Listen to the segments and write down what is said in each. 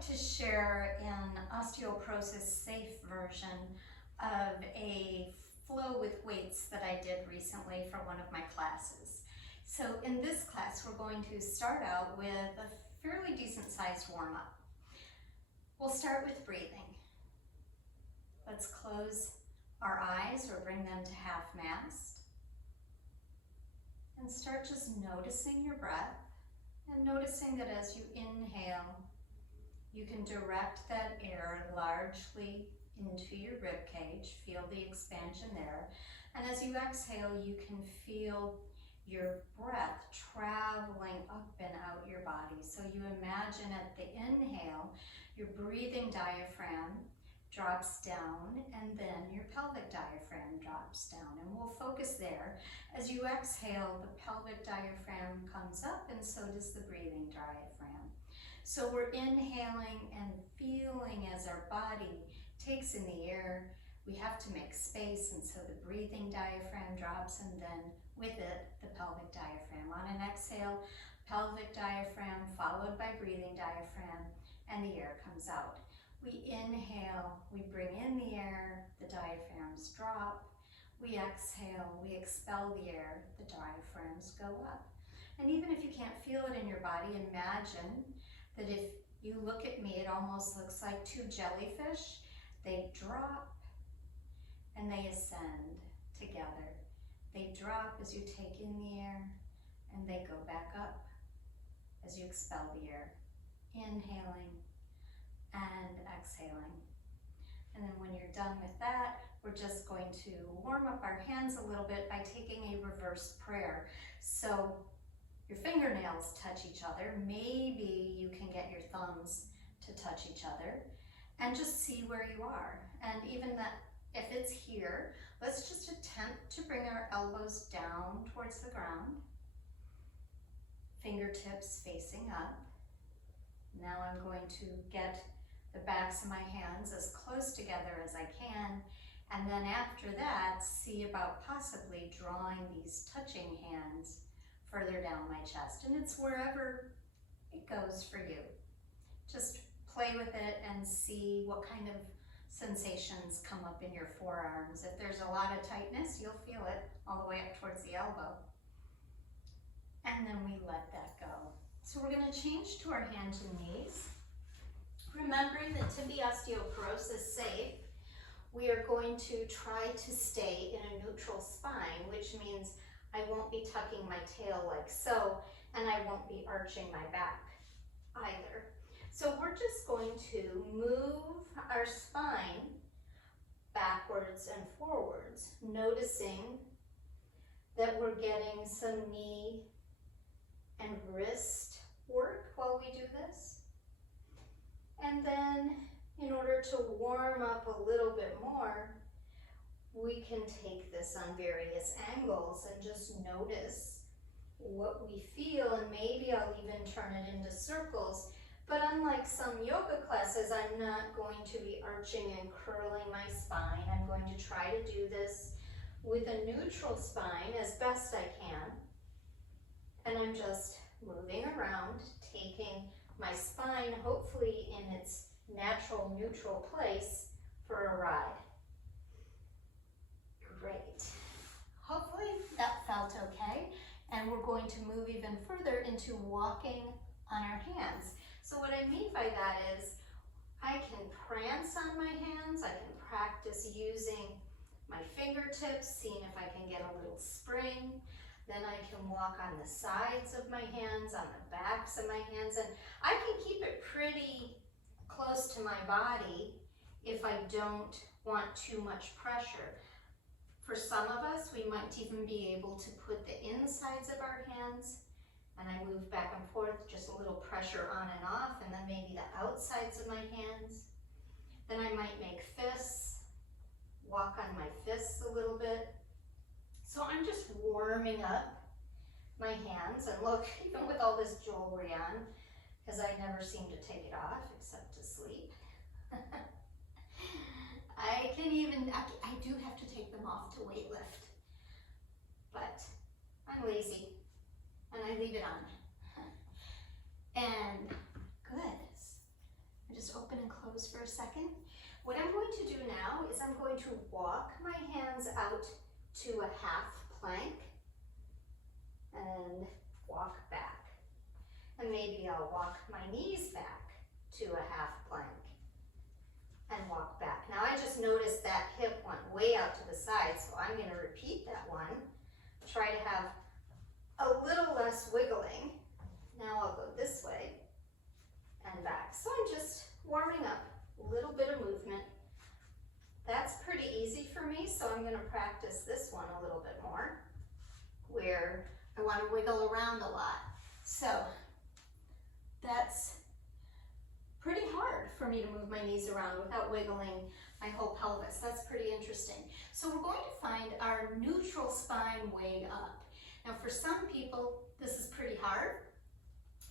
like to share an osteoporosis safe version of a flow with weights that I did recently for one of my classes. So in this class, we're going to start out with a fairly decent sized warm-up. We'll start with breathing. Let's close our eyes or bring them to half mast and start just noticing your breath and noticing that as you inhale, you can direct that air largely into your rib cage. Feel the expansion there. And as you exhale, you can feel your breath traveling up and out your body. So you imagine at the inhale, your breathing diaphragm drops down, and then your pelvic diaphragm drops down. And we'll focus there. As you exhale, the pelvic diaphragm comes up, and so does the breathing diaphragm. So we're inhaling and feeling as our body takes in the air. We have to make space, and so the breathing diaphragm drops, and then with it, the pelvic diaphragm. On an exhale, pelvic diaphragm followed by breathing diaphragm, and the air comes out. We inhale, we bring in the air, the diaphragms drop. We exhale, we expel the air, the diaphragms go up. And even if you can't feel it in your body, imagine that if you look at me, it almost looks like two jellyfish. They drop and they ascend together. They drop as you take in the air, and they go back up as you expel the air. Inhaling and exhaling. And then when you're done with that, we're just going to warm up our hands a little bit by taking a reverse prayer. So your fingernails touch each other. Maybe you can get your thumbs to touch each other and just see where you are. And even that, if it's here, let's just attempt to bring our elbows down towards the ground. Fingertips facing up. Now I'm going to get the backs of my hands as close together as I can, and then after that, see about possibly drawing these touching hands further down my chest. And it's wherever it goes for you. Just play with it and see what kind of sensations come up in your forearms. If there's a lot of tightness, you'll feel it all the way up towards the elbow. And then we let that go. So we're going to change to our hands and knees. Remembering that to be osteoporosis safe, we are going to try to stay in a neutral spine, which means I won't be tucking my tail like so, and I won't be arching my back either. So we're just going to move our spine backwards and forwards, noticing that we're getting some knee and wrist work while we do this. And then in order to warm up a little bit more, we can take this on various angles and just notice what we feel, and maybe I'll even turn it into circles. But unlike some yoga classes, I'm not going to be arching and curling my spine. I'm going to try to do this with a neutral spine as best I can. And I'm just moving around, taking my spine hopefully in its natural neutral place for a ride. Great. Hopefully that felt okay. And we're going to move even further into walking on our hands. So what I mean by that is I can prance on my hands. I can practice using my fingertips, seeing if I can get a little spring. Then I can walk on the sides of my hands, on the backs of my hands, and I can keep it pretty close to my body if I don't want too much pressure. For some of us, we might even be able to put the insides of our hands, and I move back and forth, just a little pressure on and off, and then maybe the outsides of my hands. Then I might make fists, walk on my fists a little bit. So I'm just warming up my hands, and look, even with all this jewelry on, because I never seem to take it off except to sleep. I do have to take them off to weight lift, but I'm lazy and I leave it on. And good. I second. What I'm going to do now is I'm going to walk my hands out to a half plank and walk back. And maybe I'll walk my knees back to a half plank and walk back. Now I just noticed that hip went way out to the side, so I'm going to repeat that one. Try to have a little less wiggling. Now I'll go this way and back. So I'm just warming up, a little bit of movement. That's pretty easy for me, so I'm going to practice this one a little bit more, where I want to wiggle around a lot. So that's pretty hard for me to move my knees around without wiggling my whole pelvis. That's pretty interesting. So we're going to find our neutral spine way up. Now for some people, this is pretty hard,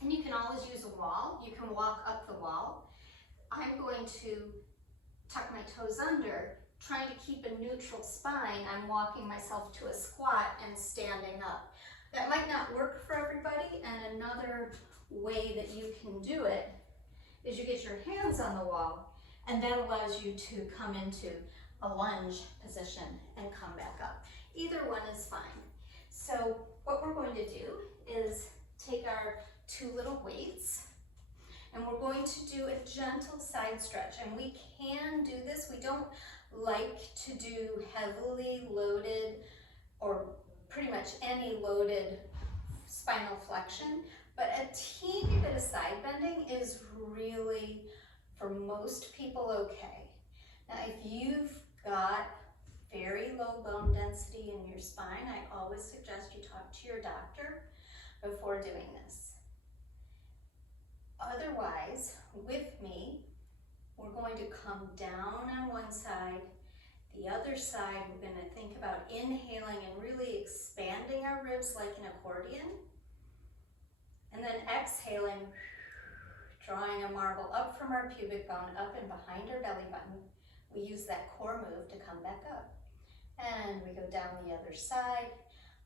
and you can always use a wall. You can walk up the wall. I'm going to tuck my toes under, trying to keep a neutral spine. I'm walking myself to a squat and standing up. That might not work for everybody, and another way that you can do it is you get your hands on the wall, and that allows you to come into a lunge position and come back up. Either one is fine. So what we're going to do is take our two little weights, and we're going to do a gentle side stretch. And we can do this. We don't like to do heavily loaded or pretty much any loaded spinal flexion, but a teeny bit of side bending is really, for most people, okay. Now, if you've got very low bone density in your spine, I always suggest you talk to your doctor before doing this. Otherwise, with me, we're going to come down on one side. The other side, we're going to think about inhaling and really expanding our ribs like an accordion. And then exhaling, drawing a marble up from our pubic bone, up and behind our belly button. We use that core move to come back up. And we go down the other side.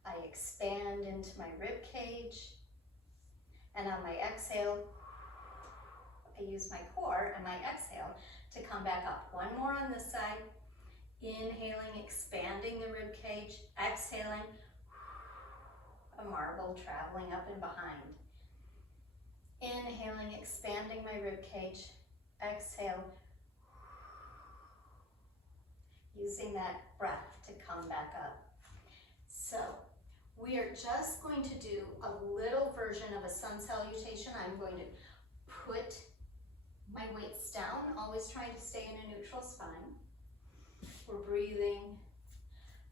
I expand into my rib cage. And on my exhale, I use my core and my exhale to come back up. One more on this side. Inhaling, expanding the rib cage. Exhaling, a marble traveling up and behind. Inhaling, expanding my rib cage. Exhale, using that breath to come back up. So we are just going to do a little version of a sun salutation. I'm going to put my weights down, always trying to stay in a neutral spine. We're breathing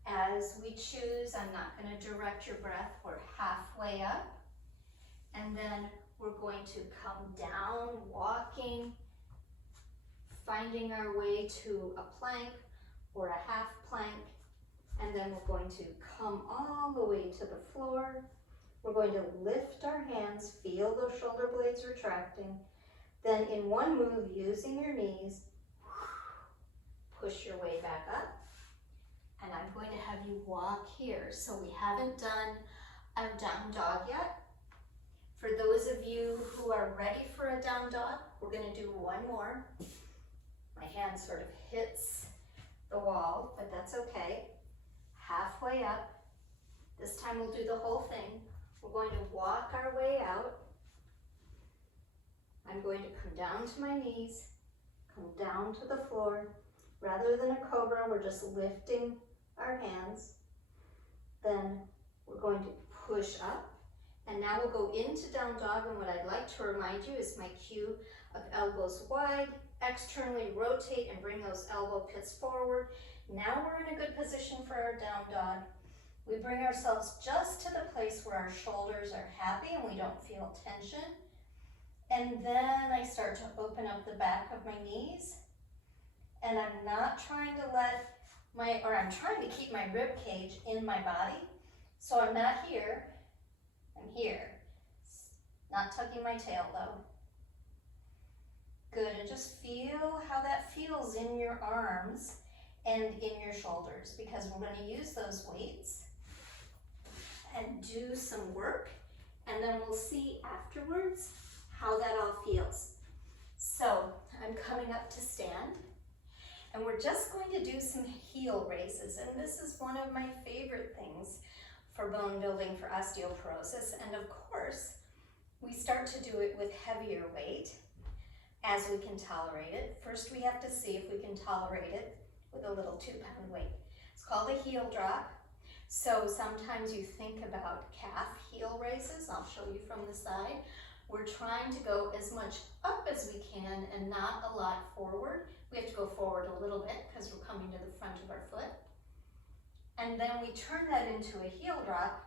as we choose. I'm not going to direct your breath. We're halfway up. And then we're going to come down, walking, finding our way to a plank or a half plank. And then we're going to come all the way to the floor. We're going to lift our hands, feel those shoulder blades retracting. Then in one move, using your knees, push your way back up. And I'm going to have you walk here. So we haven't done our down dog yet. For those of you who are ready for a down dog, we're going to do one more. My hand sort of hits the wall, but that's okay. Halfway up. This time we'll do the whole thing. We're going to walk our way out. I'm going to come down to my knees, come down to the floor. Rather than a cobra, we're just lifting our hands. Then we're going to push up. And now we'll go into down dog, and what I'd like to remind you is my cue of elbows wide, externally rotate and bring those elbow pits forward. Now we're in a good position for our down dog. We bring ourselves just to the place where our shoulders are happy and we don't feel tension. And then I start to open up the back of my knees. And I'm not trying to I'm trying to keep my rib cage in my body. So I'm not here, I'm here. Not tucking my tail though. Good, and just feel how that feels in your arms and in your shoulders, because we're going to use those weights and do some work, and then we'll see afterwards how that all feels. So I'm coming up to stand. And we're just going to do some heel raises. And this is one of my favorite things for bone building for osteoporosis. And of course, we start to do it with heavier weight as we can tolerate it. First, we have to see if we can tolerate it with a little 2-pound weight. It's called a heel drop. So sometimes you think about calf heel raises. I'll show you from the side. We're trying to go as much up as we can and not a lot forward. We have to go forward a little bit because we're coming to the front of our foot. And then we turn that into a heel drop,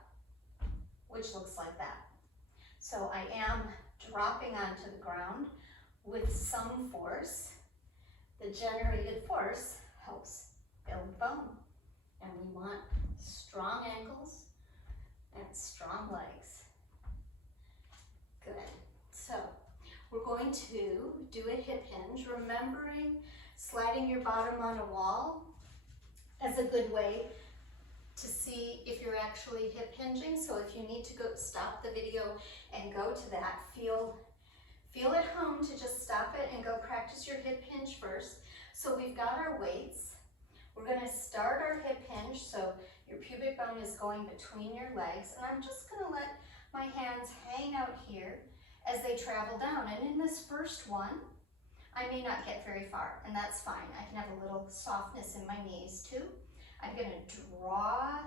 which looks like that. So I am dropping onto the ground with some force. The generated force helps build bone. And we want strong ankles and strong legs. Good. So we're going to do a hip hinge, remembering sliding your bottom on a wall as a good way to see if you're actually hip hinging. So if you need to go stop the video and go to that, feel at home to just stop it and go practice your hip hinge first. So we've got our weights. We're going to start our hip hinge, so your pubic bone is going between your legs, and I'm just going to let my hands hang out here as they travel down. And in this first one, I may not get very far, and that's fine. I can have a little softness in my knees too. I'm going to draw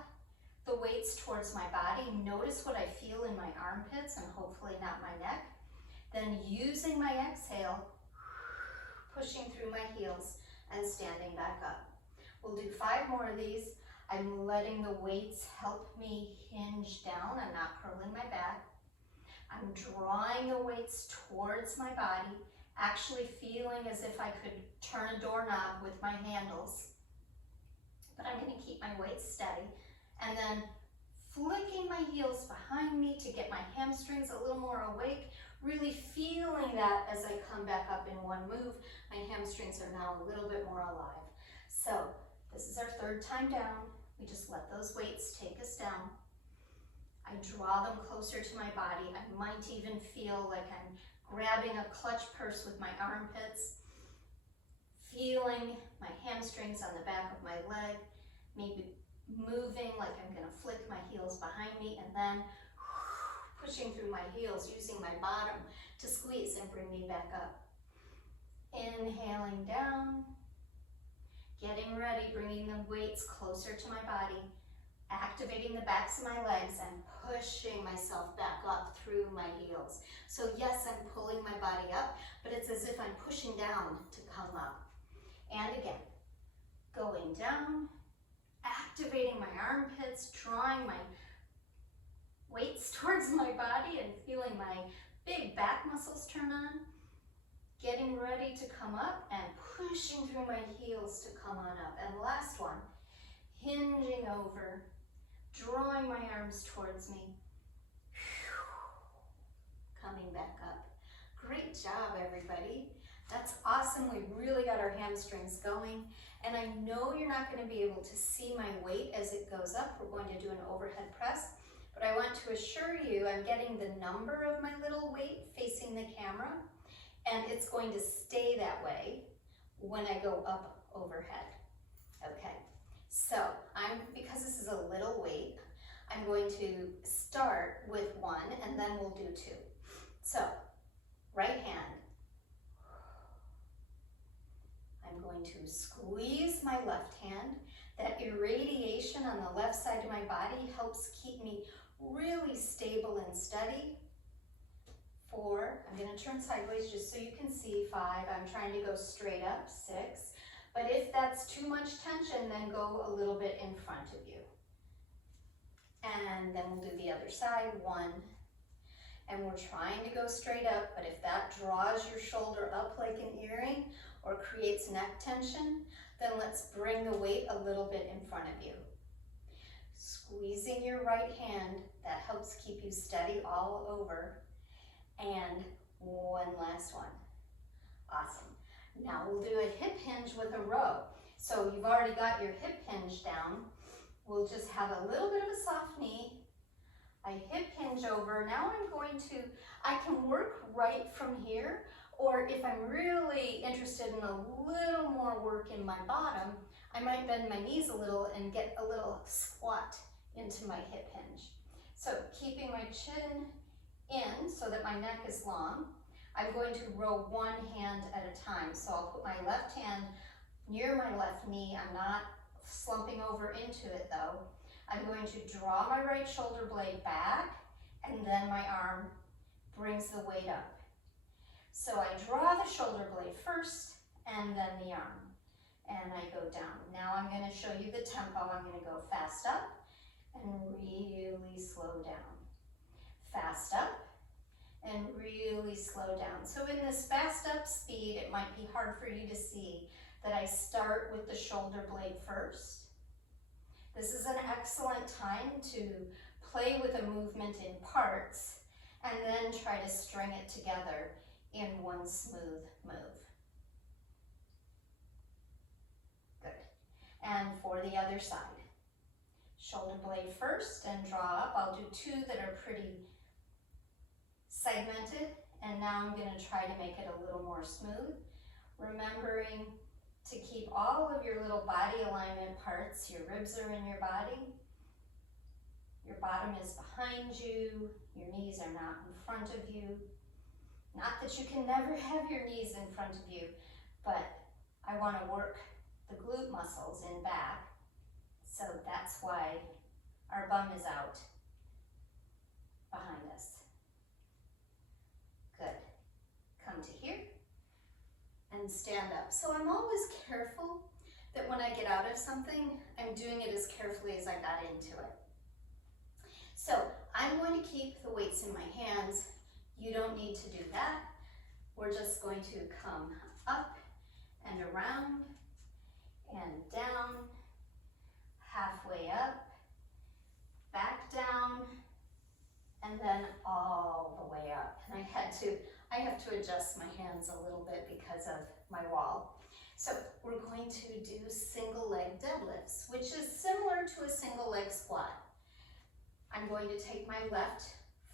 the weights towards my body. Notice what I feel in my armpits and hopefully not my neck. Then using my exhale, pushing through my heels and standing back up. We'll do 5 more of these. I'm letting the weights help me hinge down. I'm not curling my back. I'm drawing the weights towards my body, actually feeling as if I could turn a doorknob with my handles. But I'm going to keep my weights steady. And then flicking my heels behind me to get my hamstrings a little more awake, really feeling that as I come back up in one move. My hamstrings are now a little bit more alive. So this is our 3rd time down. We just let those weights take us down. I draw them closer to my body. I might even feel like I'm grabbing a clutch purse with my armpits, feeling my hamstrings on the back of my leg, maybe moving like I'm going to flick my heels behind me, and then pushing through my heels, using my bottom to squeeze and bring me back up. Inhaling down, getting ready, bringing the weights closer to my body, activating the backs of my legs and pushing myself back up through my heels. So yes, I'm pulling my body up, but it's as if I'm pushing down to come up. And again, going down, activating my armpits, drawing my weights towards my body and feeling my big back muscles turn on. Getting ready to come up and pushing through my heels to come on up. And last one, hinging over, drawing my arms towards me, coming back up. Great job, everybody. That's awesome. We really got our hamstrings going. And I know you're not going to be able to see my weight as it goes up. We're going to do an overhead press. But I want to assure you I'm getting the number of my little weight facing the camera. And it's going to stay that way when I go up overhead. Okay, so because this is a little weight, I'm going to start with 1 and then we'll do 2. So, right hand. I'm going to squeeze my left hand. That irradiation on the left side of my body helps keep me really stable and steady. 4, I'm going to turn sideways just so you can see. 5, I'm trying to go straight up. 6, but if that's too much tension, then go a little bit in front of you. And then we'll do the other side. 1, and we're trying to go straight up, but if that draws your shoulder up like an earring or creates neck tension, then let's bring the weight a little bit in front of you. Squeezing your right hand, that helps keep you steady all over. And one last one. Awesome. Now we'll do a hip hinge with a row. So you've already got your hip hinge down. We'll just have a little bit of a soft knee. I hip hinge over. Now I can work right from here, Or if I'm really interested in a little more work in my bottom, I might bend my knees a little and get a little squat into my hip hinge. So keeping my chin in so that my neck is long, I'm going to row one hand at a time. So I'll put my left hand near my left knee. I'm not slumping over into it though. I'm going to draw my right shoulder blade back, and then my arm brings the weight up. So I draw the shoulder blade first, and then the arm, and I go down. Now I'm going to show you the tempo. I'm going to go fast up and really slow down. Fast up and really slow down. So in this fast up speed, it might be hard for you to see that I start with the shoulder blade first. This is an excellent time to play with a movement in parts and then try to string it together in one smooth move. Good. And for the other side. Shoulder blade first and draw up. I'll do two that are pretty segmented, and now I'm going to try to make it a little more smooth, remembering to keep all of your little body alignment parts. Your ribs are in your body, your bottom is behind you, your knees are not in front of you. Not that you can never have your knees in front of you, but I want to work the glute muscles in back, so that's why our bum is out behind us. Good. Come to here and stand up. So I'm always careful that when I get out of something, I'm doing it as carefully as I got into it. So I'm going to keep the weights in my hands. You don't need to do that. We're just going to come up and around and down, halfway up, back down, and then all the way up. And I have to adjust my hands a little bit because of my wall. So we're going to do single leg deadlifts, which is similar to a single leg squat. I'm going to take my left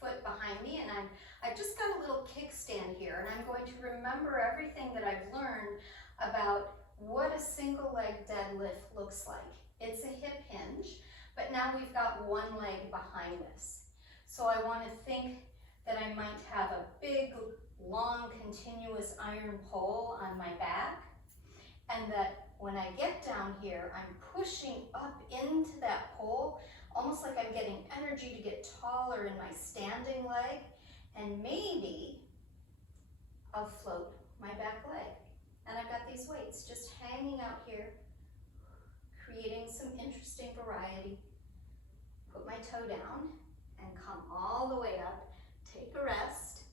foot behind me, and I've just got a little kickstand here, and I'm going to remember everything that I've learned about what a single leg deadlift looks like. It's a hip hinge, but now we've got one leg behind us. So I want to think that I might have a big, long, continuous iron pole on my back, and that when I get down here, I'm pushing up into that pole, almost like I'm getting energy to get taller in my standing leg, and maybe I'll float my back leg. And I've got these weights just hanging out here, creating some interesting variety. Put my toe down and come all the way up, take a rest,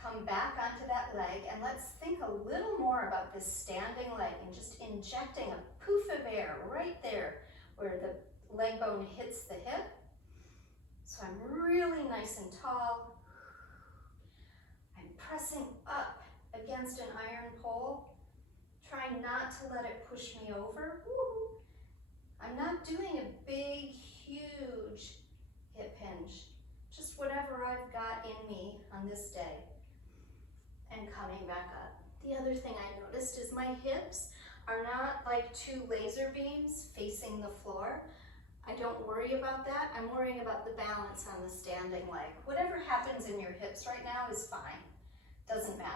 come back onto that leg, and let's think a little more about this standing leg and just injecting a poof of air right there where the leg bone hits the hip. So I'm really nice and tall. I'm pressing up against an iron pole, trying not to let it push me over. Woo. I'm not doing a big, huge hip hinge, just whatever I've got in me on this day, and coming back up. The other thing I noticed is my hips are not like two laser beams facing the floor. I don't worry about that. I'm worrying about the balance on the standing leg. Whatever happens in your hips right now is fine. Doesn't matter.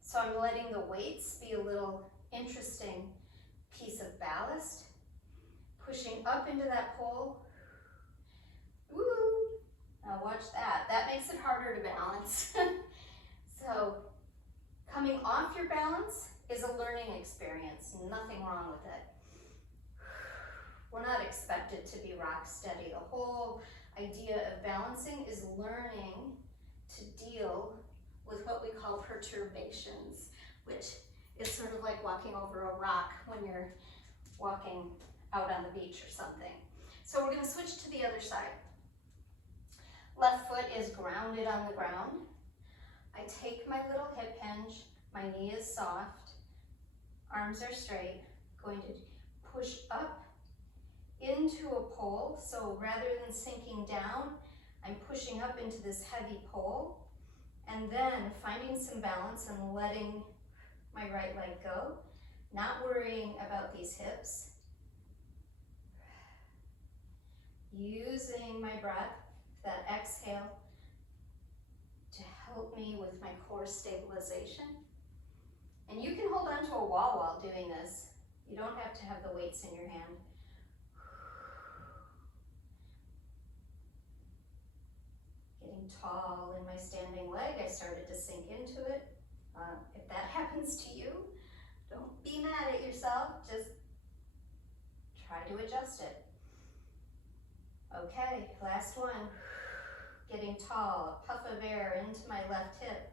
So I'm letting the weights be a little interesting piece of ballast. Pushing up into that pole. Woo! Now watch that. That makes it harder to balance. So coming off your balance is a learning experience. Nothing wrong with it. We're not expected to be rock steady. The whole idea of balancing is learning to deal with what we call perturbations, which is sort of like walking over a rock when you're walking out on the beach or something. So we're going to switch to the other side. Left foot is grounded on the ground. I take my little hip hinge, my knee is soft, arms are straight, going to push up into a pole. So rather than sinking down, I'm pushing up into this heavy pole, And then finding some balance and letting my right leg go, not worrying about these hips. Using my breath, that exhale, to help me with my core stabilization. And you can hold on to a wall while doing this. You don't have to have the weights in your hand. Getting tall in my standing leg, I started to sink into it. If that happens to you, don't be mad at yourself, just try to adjust it. Okay, last one. Getting tall, a puff of air into my left hip.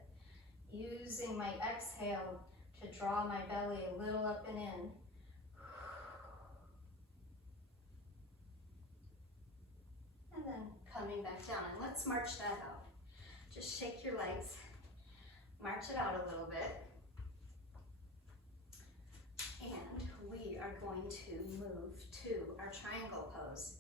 Using my exhale to draw my belly a little up and in. And then coming back down, and let's march that out. Just shake your legs, march it out a little bit. And we are going to move to our triangle pose.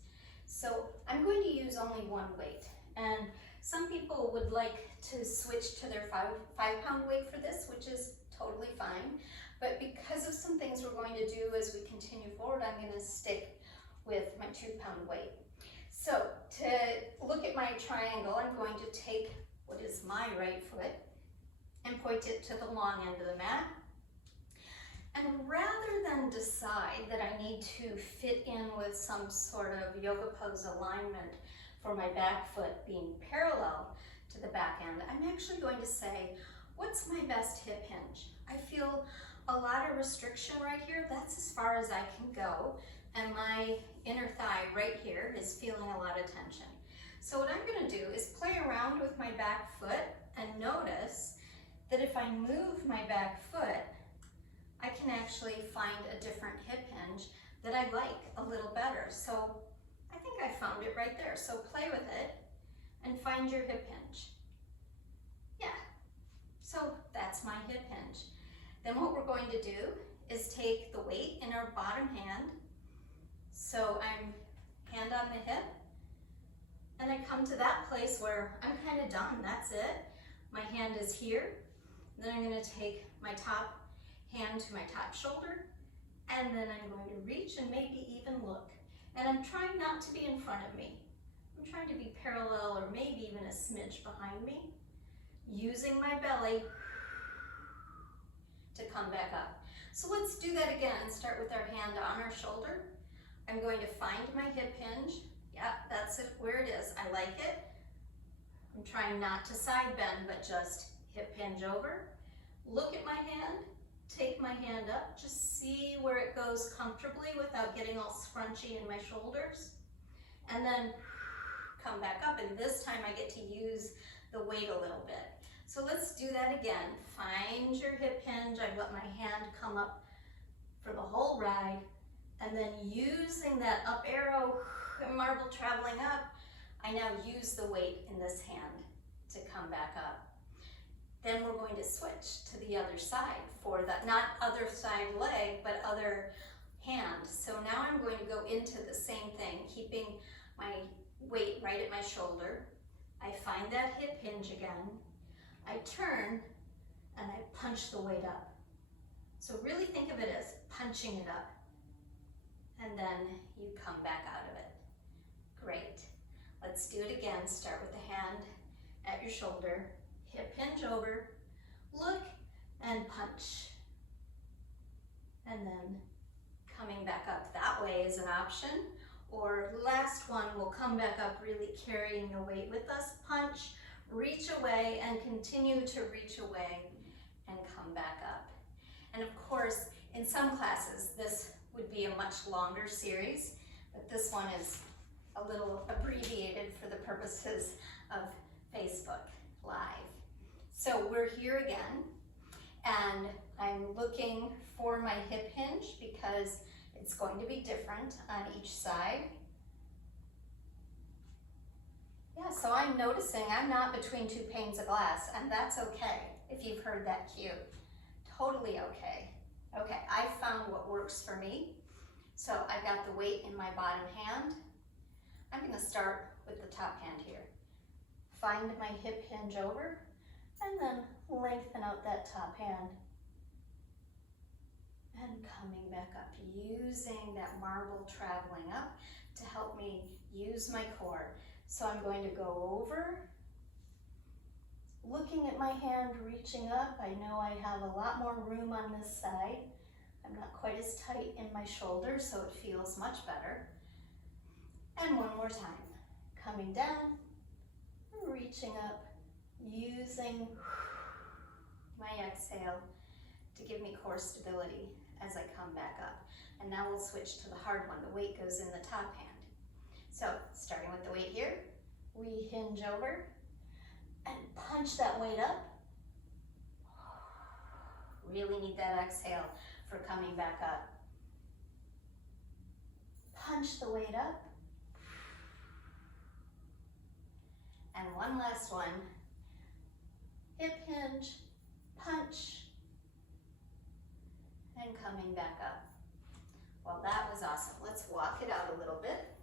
So I'm going to use only one weight, and some people would like to switch to their five-pound weight for this, which is totally fine. But because of some things we're going to do as we continue forward, I'm going to stick with my 2-pound weight. So to look at my triangle, I'm going to take what is my right foot and point it to the long end of the mat. And rather than decide that I need to fit in with some sort of yoga pose alignment for my back foot being parallel to the back end, I'm actually going to say, what's my best hip hinge? I feel a lot of restriction right here. That's as far as I can go. And my inner thigh right here is feeling a lot of tension. So what I'm going to do is play around with my back foot and notice that if I move my back foot, I can actually find a different hip hinge that I like a little better. So I think I found it right there. So play with it and find your hip hinge. Yeah, so that's my hip hinge. Then what we're going to do is take the weight in our bottom hand. So I'm hand on the hip, and I come to that place where I'm kind of done, that's it. My hand is here. Then I'm going to take my top hand to my top shoulder, and then I'm going to reach and maybe even look. And I'm trying not to be in front of me. I'm trying to be parallel or maybe even a smidge behind me, using my belly to come back up. So let's do that again and start with our hand on our shoulder. I'm going to find my hip hinge. Yeah, that's it, where it is. I like it. I'm trying not to side bend, but just hip hinge over. Look at my hand. Take my hand up, just see where it goes comfortably without getting all scrunchy in my shoulders. And then come back up, and this time I get to use the weight a little bit. So let's do that again. Find your hip hinge. I've let my hand come up for the whole ride. And then using that up arrow, marble traveling up, I now use the weight in this hand to come back up. Then we're going to switch to the other side for that, not other side leg, but other hand. So now I'm going to go into the same thing, keeping my weight right at my shoulder. I find that hip hinge again. I turn and I punch the weight up. So really think of it as punching it up. And then you come back out of it. Great. Let's do it again. Start with the hand at your shoulder. Hip hinge over, look, and punch. And then coming back up that way is an option. Or last one, we'll come back up really carrying the weight with us. Punch, reach away, and continue to reach away and come back up. And of course, in some classes, this would be a much longer series, but this one is a little abbreviated for the purposes of Facebook Live. So we're here again, and I'm looking for my hip hinge because it's going to be different on each side. Yeah, so I'm noticing I'm not between two panes of glass, and that's okay if you've heard that cue. Totally okay. Okay, I found what works for me. So I've got the weight in my bottom hand. I'm going to start with the top hand here. Find my hip hinge over. And then lengthen out that top hand. And coming back up, using that marble traveling up to help me use my core. So I'm going to go over, looking at my hand, reaching up. I know I have a lot more room on this side. I'm not quite as tight in my shoulder, so it feels much better. And one more time, coming down, reaching up, using my exhale to give me core stability as I come back up. And now we'll switch to the hard one. The weight goes in the top hand. So starting with the weight here, we hinge over and punch that weight up. Really need that exhale for coming back up. Punch the weight up. And one last one. Hip hinge, punch, and coming back up. Well, that was awesome. Let's walk it out a little bit.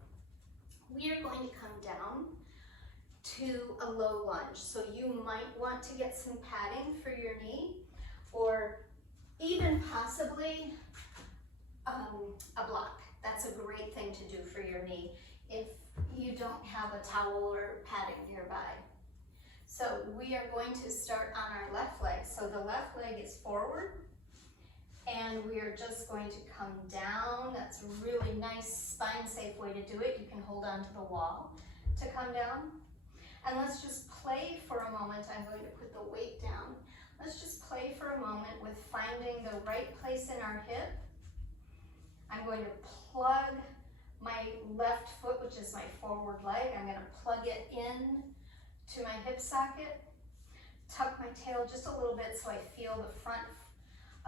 We are going to come down to a low lunge. So you might want to get some padding for your knee, or even possibly a block. That's a great thing to do for your knee if you don't have a towel or padding nearby. So we are going to start on our left leg. So the left leg is forward, and we are just going to come down. That's a really nice spine safe way to do it. You can hold on to the wall to come down. And let's just play for a moment. I'm going to put the weight down. Let's just play for a moment with finding the right place in our hip. I'm going to plug my left foot, which is my forward leg. I'm going to plug it in to my hip socket. Tuck my tail just a little bit so I feel the front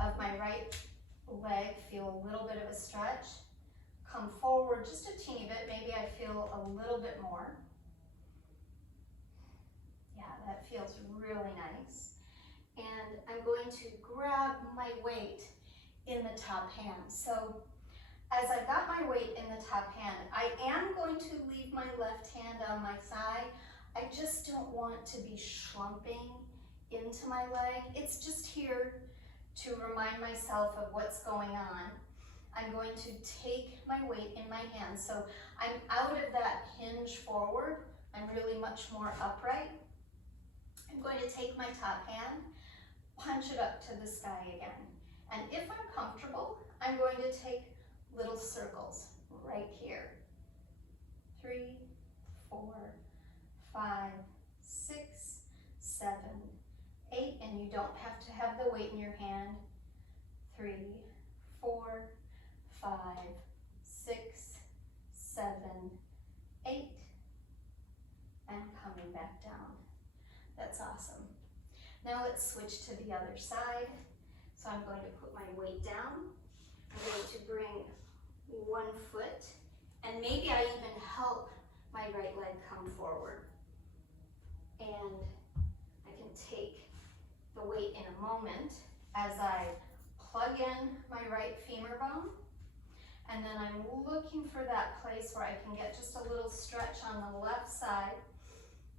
of my right leg, feel a little bit of a stretch. Come forward just a teeny bit. Maybe I feel a little bit more. Yeah, that feels really nice. And I'm going to grab my weight in the top hand. So as I've got my weight in the top hand, I am going to leave my left hand on my thigh. I just don't want to be slumping into my leg. It's just here to remind myself of what's going on. I'm going to take my weight in my hand. So I'm out of that hinge forward. I'm really much more upright. I'm going to take my top hand, punch it up to the sky again. And if I'm comfortable, I'm going to take little circles right here. 3, 4, 5, 6, 7, 8, and you don't have to have the weight in your hand. 3, 4, 5, 6, 7, 8, and coming back down. That's awesome. Now let's switch to the other side. So I'm going to put my weight down. I'm going to bring one foot, and maybe I even help my right leg come forward. And I can take the weight in a moment as I plug in my right femur bone. And then I'm looking for that place where I can get just a little stretch on the left side.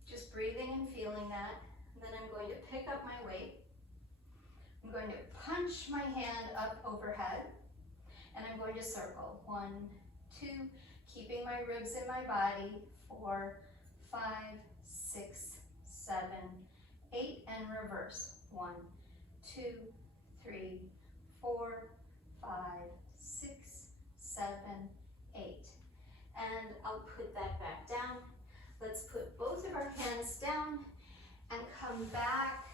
Just breathing and feeling that. And then I'm going to pick up my weight. I'm going to punch my hand up overhead. And I'm going to circle. 1, 2, keeping my ribs in my body. 4, 5, 6, 7, 8, and reverse. 1, 2, 3, 4, 5, 6, 7, 8. And I'll put that back down. Let's put both of our hands down and come back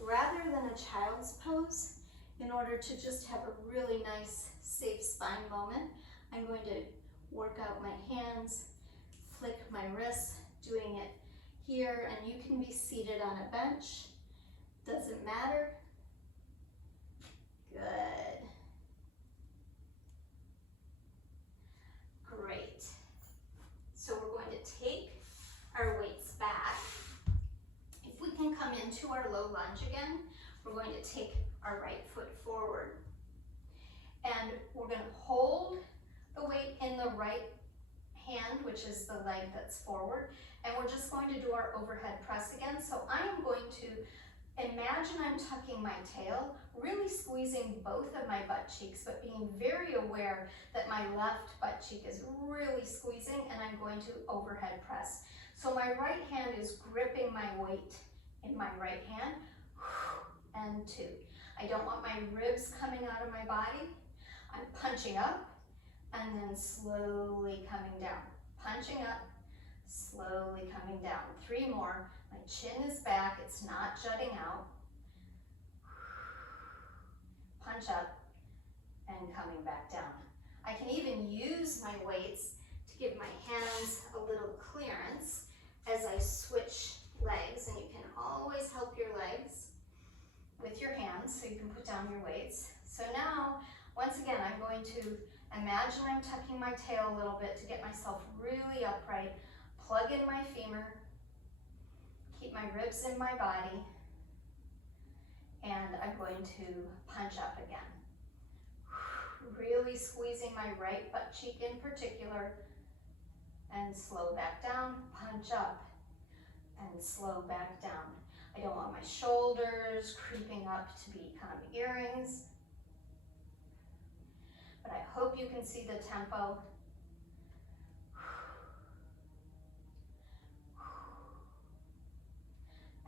rather than a child's pose in order to just have a really nice, safe spine moment. I'm going to work out my hands, flick my wrists, doing it here, and you can be seated on a bench. Doesn't matter. Good. Great. So we're going to take our weights back. If we can come into our low lunge again, we're going to take our right foot forward. And we're going to hold the weight in the right hand, which is the leg that's forward. And we're just going to do our overhead press again. So I am going to Imagine I'm tucking my tail, really squeezing both of my butt cheeks, but being very aware that my left butt cheek is really squeezing, and I'm going to overhead press. So my right hand is gripping my weight in my right hand, and 2. I don't want my ribs coming out of my body. I'm punching up and then slowly coming down. Punching up, slowly coming down. 3 more. My chin is back, it's not jutting out. Punch up and coming back down. I can even use my weights to give my hands a little clearance as I switch legs, and you can always help your legs with your hands so you can put down your weights. So now, once again, I'm going to imagine I'm tucking my tail a little bit to get myself really upright, plug in my femur, keep my ribs in my body, and I'm going to punch up again. Really squeezing my right butt cheek in particular, and slow back down, punch up, and slow back down. I don't want my shoulders creeping up to become earrings, but I hope you can see the tempo.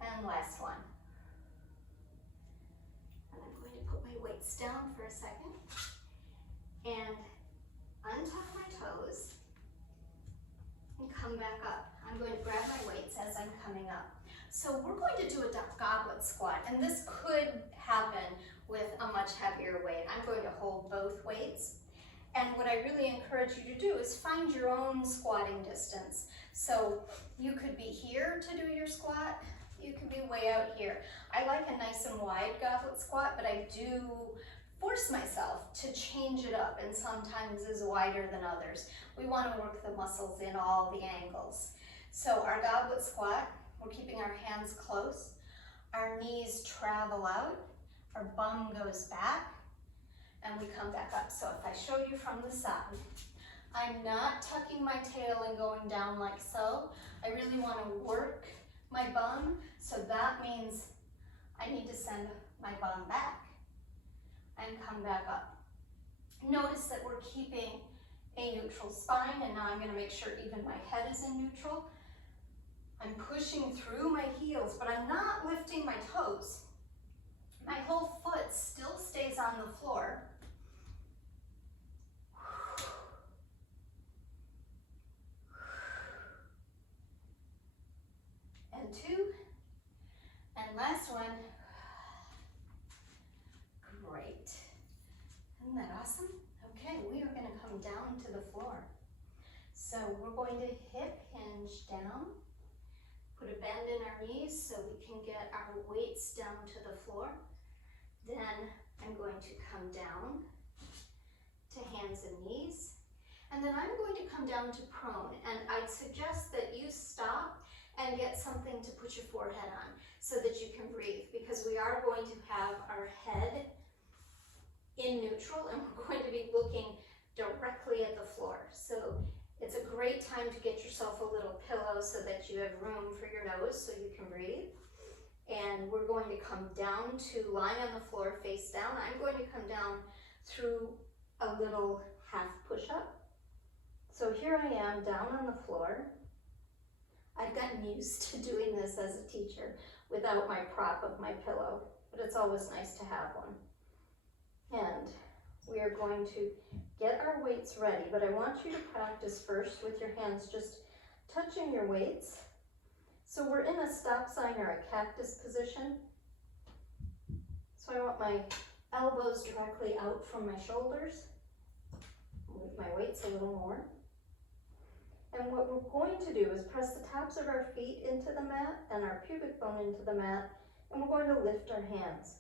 And last one. And I'm going to put my weights down for a second and untuck my toes and come back up. I'm going to grab my weights as I'm coming up. So we're going to do a goblet squat, and this could happen with a much heavier weight. I'm going to hold both weights, and what I really encourage you to do is find your own squatting distance. So you could be here to do your squat, you could be way out here. I like a nice and wide goblet squat, but I do force myself to change it up, and sometimes is wider than others. We want to work the muscles in all the angles. So our goblet squat, we're keeping our hands close, our knees travel out, our bum goes back, and we come back up. So if I show you from the side, I'm not tucking my tail and going down like so. I really want to work my bum, so that means I need to send my bum back and come back up. Notice that we're keeping a neutral spine, and now I'm going to make sure even my head is in neutral. I'm pushing through my heels, but I'm not lifting my toes. My whole foot still stays on the floor. And 2, and last one. Great. Isn't that awesome? Okay, we are going to come down to the floor. So we're going to hip hinge down, put a bend in our knees so we can get our weights down to the floor. Then I'm going to come down to hands and knees, and then I'm going to come down to prone, and I'd suggest that you stop and get something to put your forehead on so that you can breathe, because we are going to have our head in neutral, and we're going to be looking directly at the floor. So it's a great time to get yourself a little pillow so that you have room for your nose so you can breathe. And we're going to come down to lying on the floor face down. I'm going to come down through a little half push-up. So here I am down on the floor. I've gotten used to doing this as a teacher without my prop of my pillow, but it's always nice to have one. And we are going to get our weights ready, but I want you to practice first with your hands just touching your weights. So we're in a stop sign or a cactus position. So I want my elbows directly out from my shoulders. Move my weights a little more. And what we're going to do is press the tops of our feet into the mat and our pubic bone into the mat, and we're going to lift our hands.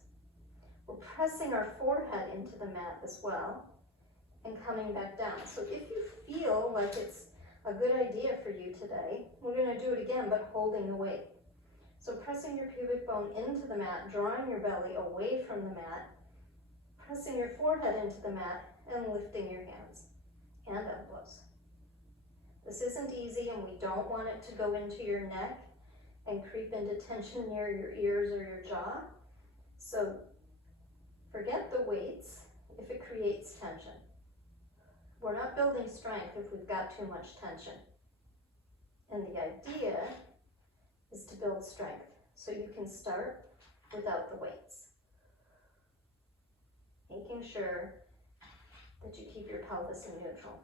We're pressing our forehead into the mat as well and coming back down. So if you feel like it's a good idea for you today, we're going to do it again, but holding the weight. So pressing your pubic bone into the mat, drawing your belly away from the mat, pressing your forehead into the mat, and lifting your hands and elbows. This isn't easy, and we don't want it to go into your neck and creep into tension near your ears or your jaw. So forget the weights if it creates tension. We're not building strength if we've got too much tension. And the idea is to build strength. So you can start without the weights. Making sure that you keep your pelvis in neutral.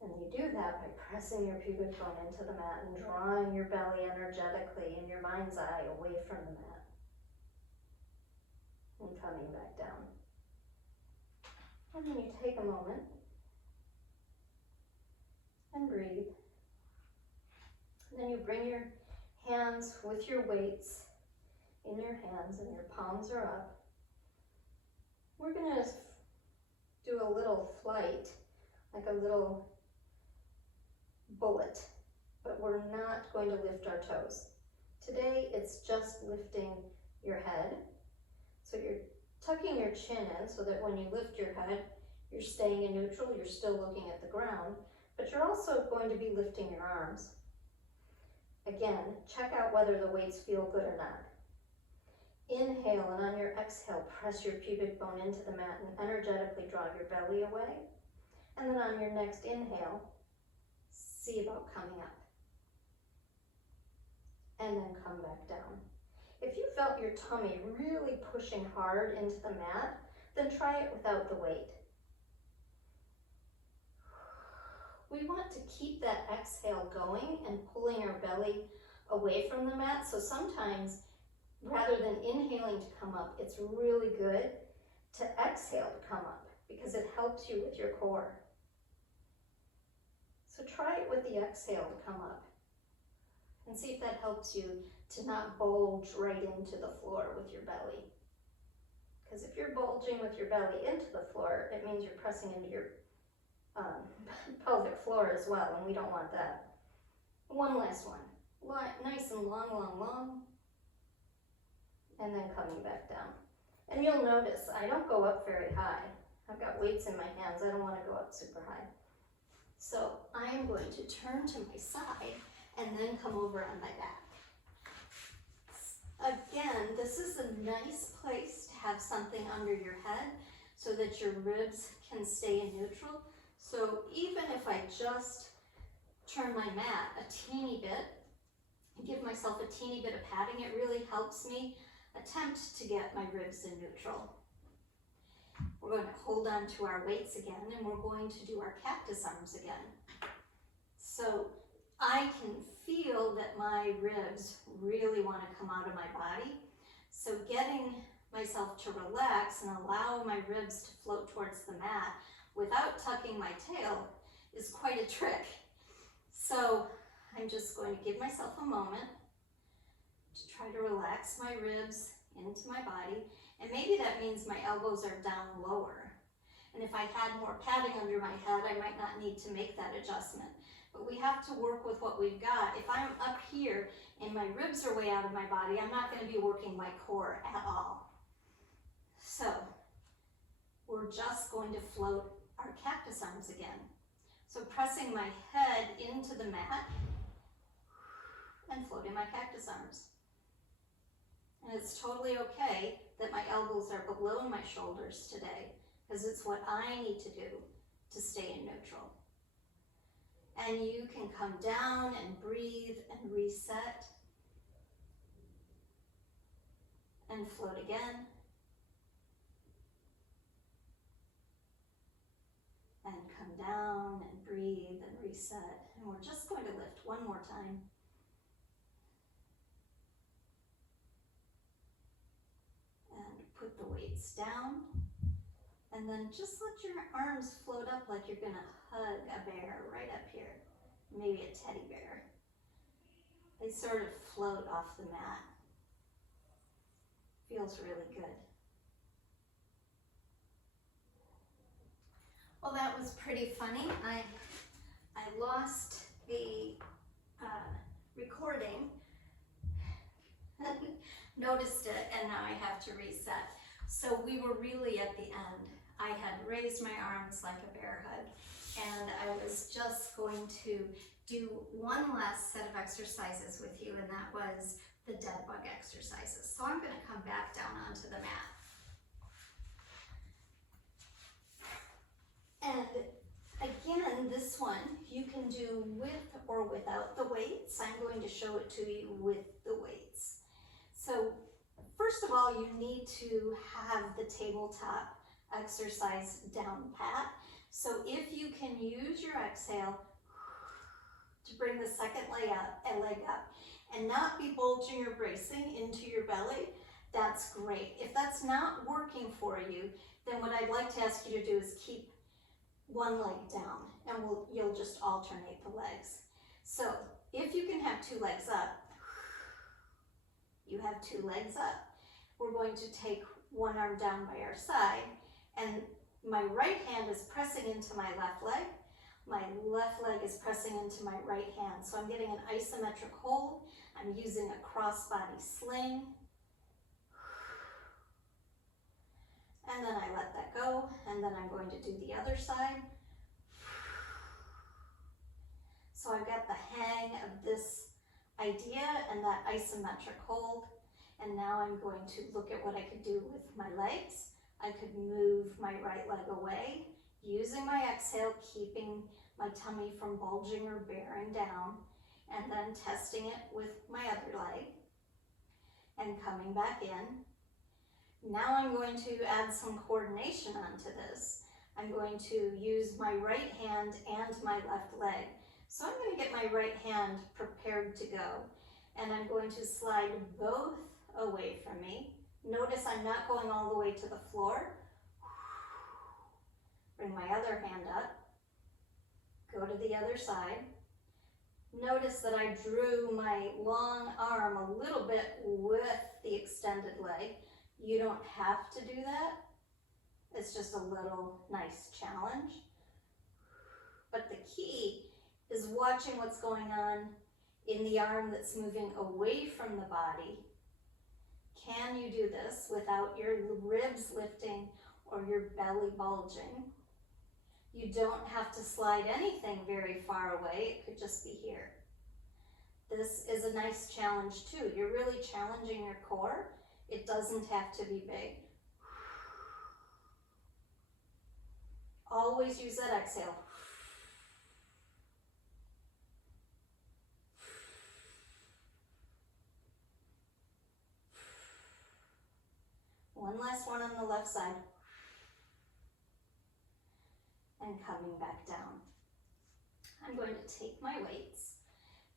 And you do that by pressing your pubic bone into the mat and drawing your belly energetically in your mind's eye away from the mat. And coming back down. And then you take a moment and breathe. And then you bring your hands with your weights in your hands and your palms are up. We're going to do a little flight, like a little bullet, but we're not going to lift our toes. Today it's just lifting your head. So you're tucking your chin in so that when you lift your head, you're staying in neutral, you're still looking at the ground, but you're also going to be lifting your arms. Again, check out whether the weights feel good or not. Inhale, and on your exhale, press your pubic bone into the mat and energetically draw your belly away. And then on your next inhale, see about coming up. And then come back down. If you felt your tummy really pushing hard into the mat, then try it without the weight. We want to keep that exhale going and pulling our belly away from the mat. So sometimes, rather than inhaling to come up, it's really good to exhale to come up because it helps you with your core. So try it with the exhale to come up and see if that helps you to not bulge right into the floor with your belly. Because if you're bulging with your belly into the floor, it means you're pressing into your pelvic floor as well, and we don't want that. One last one. Nice and long, long, long. And then coming back down. And you'll notice I don't go up very high. I've got weights in my hands. I don't want to go up super high. So I am going to turn to my side and then come over on my back. Again, this is a nice place to have something under your head so that your ribs can stay in neutral. So even if I just turn my mat a teeny bit, and give myself a teeny bit of padding, it really helps me attempt to get my ribs in neutral. We're going to hold on to our weights again, and we're going to do our cactus arms again. So I can feel that my ribs really want to come out of my body. So getting myself to relax and allow my ribs to float towards the mat without tucking my tail is quite a trick. So I'm just going to give myself a moment to try to relax my ribs into my body. And maybe that means my elbows are down lower. And if I had more padding under my head, I might not need to make that adjustment. But we have to work with what we've got. If I'm up here and my ribs are way out of my body, I'm not going to be working my core at all. So we're just going to float our cactus arms again. So pressing my head into the mat and floating my cactus arms. And it's totally okay that my elbows are below my shoulders today, because it's what I need to do to stay in neutral. And you can come down and breathe and reset and float again. And come down and breathe and reset. And we're just going to lift one more time. And put the weights down. And then just let your arms float up like you're gonna hug a bear right up here. Maybe a teddy bear. They sort of float off the mat. Feels really good. Well, that was pretty funny. I lost the recording, noticed it, and now I have to reset. So we were really at the end. I had raised my arms like a bear hug, and I was just going to do one last set of exercises with you, and that was the dead bug exercises. So I'm going to come back down onto the mat. And again, this one you can do with or without the weights. I'm going to show it to you with the weights. So first of all, you need to have the tabletop exercise down pat. So if you can use your exhale to bring the second leg up and not be bulging or bracing into your belly, that's great. If that's not working for you, then what I'd like to ask you to do is keep one leg down, and you'll just alternate the legs. So if you can have two legs up, you have two legs up. We're going to take one arm down by our side, and my right hand is pressing into my left leg. My left leg is pressing into my right hand. So I'm getting an isometric hold. I'm using a crossbody sling. And then I let that go, and then I'm going to do the other side. So I've got the hang of this idea and that isometric hold. And now I'm going to look at what I could do with my legs. I could move my right leg away, using my exhale, keeping my tummy from bulging or bearing down, and then testing it with my other leg, and coming back in. Now I'm going to add some coordination onto this. I'm going to use my right hand and my left leg. So I'm going to get my right hand prepared to go, and I'm going to slide both away from me. Notice I'm not going all the way to the floor. Bring my other hand up. Go to the other side. Notice that I drew my long arm a little bit with the extended leg. You don't have to do that. It's just a little nice challenge. But the key is watching what's going on in the arm that's moving away from the body. Can you do this without your ribs lifting or your belly bulging? You don't have to slide anything very far away. It could just be here. This is a nice challenge too. You're really challenging your core. It doesn't have to be big. Always use that exhale. One last one on the left side. And coming back down. I'm going to take my weights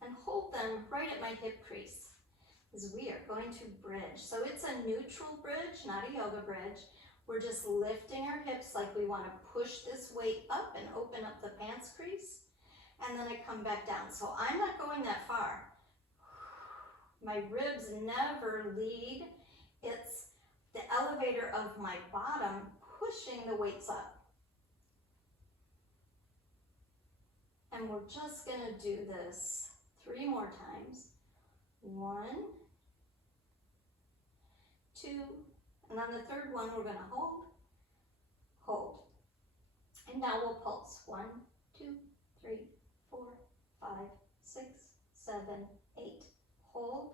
and hold them right at my hip crease as we are going to bridge. So it's a neutral bridge, not a yoga bridge. We're just lifting our hips like we want to push this weight up and open up the pants crease. And then I come back down. So I'm not going that far. My ribs never lead. It's the elevator of my bottom pushing the weights up. And we're just going to do this 3 more times. 1, 2, and on the third one we're going to hold, hold. And now we'll pulse. 1, 2, 3, 4, 5, 6, 7, 8. Hold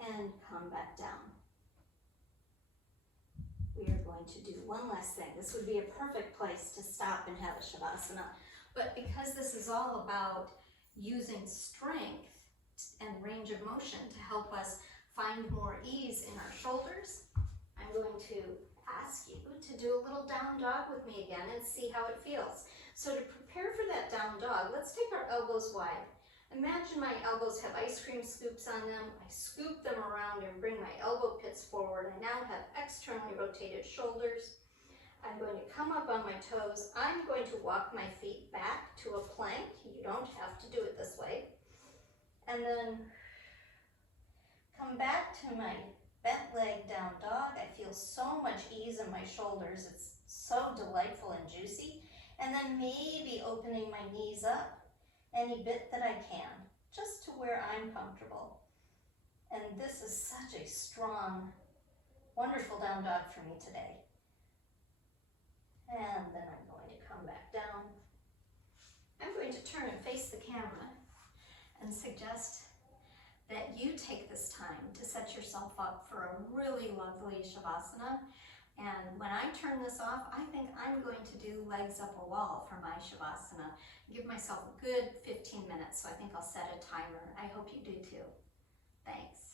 and come back down. We are going to do one last thing. This would be a perfect place to stop and have a Shavasana. But because this is all about using strength and range of motion to help us find more ease in our shoulders, I'm going to ask you to do a little down dog with me again and see how it feels. So to prepare for that down dog, let's take our elbows wide. Imagine my elbows have ice cream scoops on them. I scoop them around and bring my elbow pits forward. I now have externally rotated shoulders. I'm going to come up on my toes. I'm going to walk my feet back to a plank. You don't have to do it this way. And then come back to my bent leg down dog. I feel so much ease in my shoulders. It's so delightful and juicy. And then maybe opening my knees up any bit that I can, just to where I'm comfortable. And this is such a strong, wonderful down dog for me today. And then I'm going to come back down I'm going to turn and face the camera and suggest that you take this time to set yourself up for a really lovely Shavasana. And when I turn this off, I think I'm going to do legs up a wall for my Shavasana. Give myself a good 15 minutes, so I think I'll set a timer. I hope you do too. Thanks.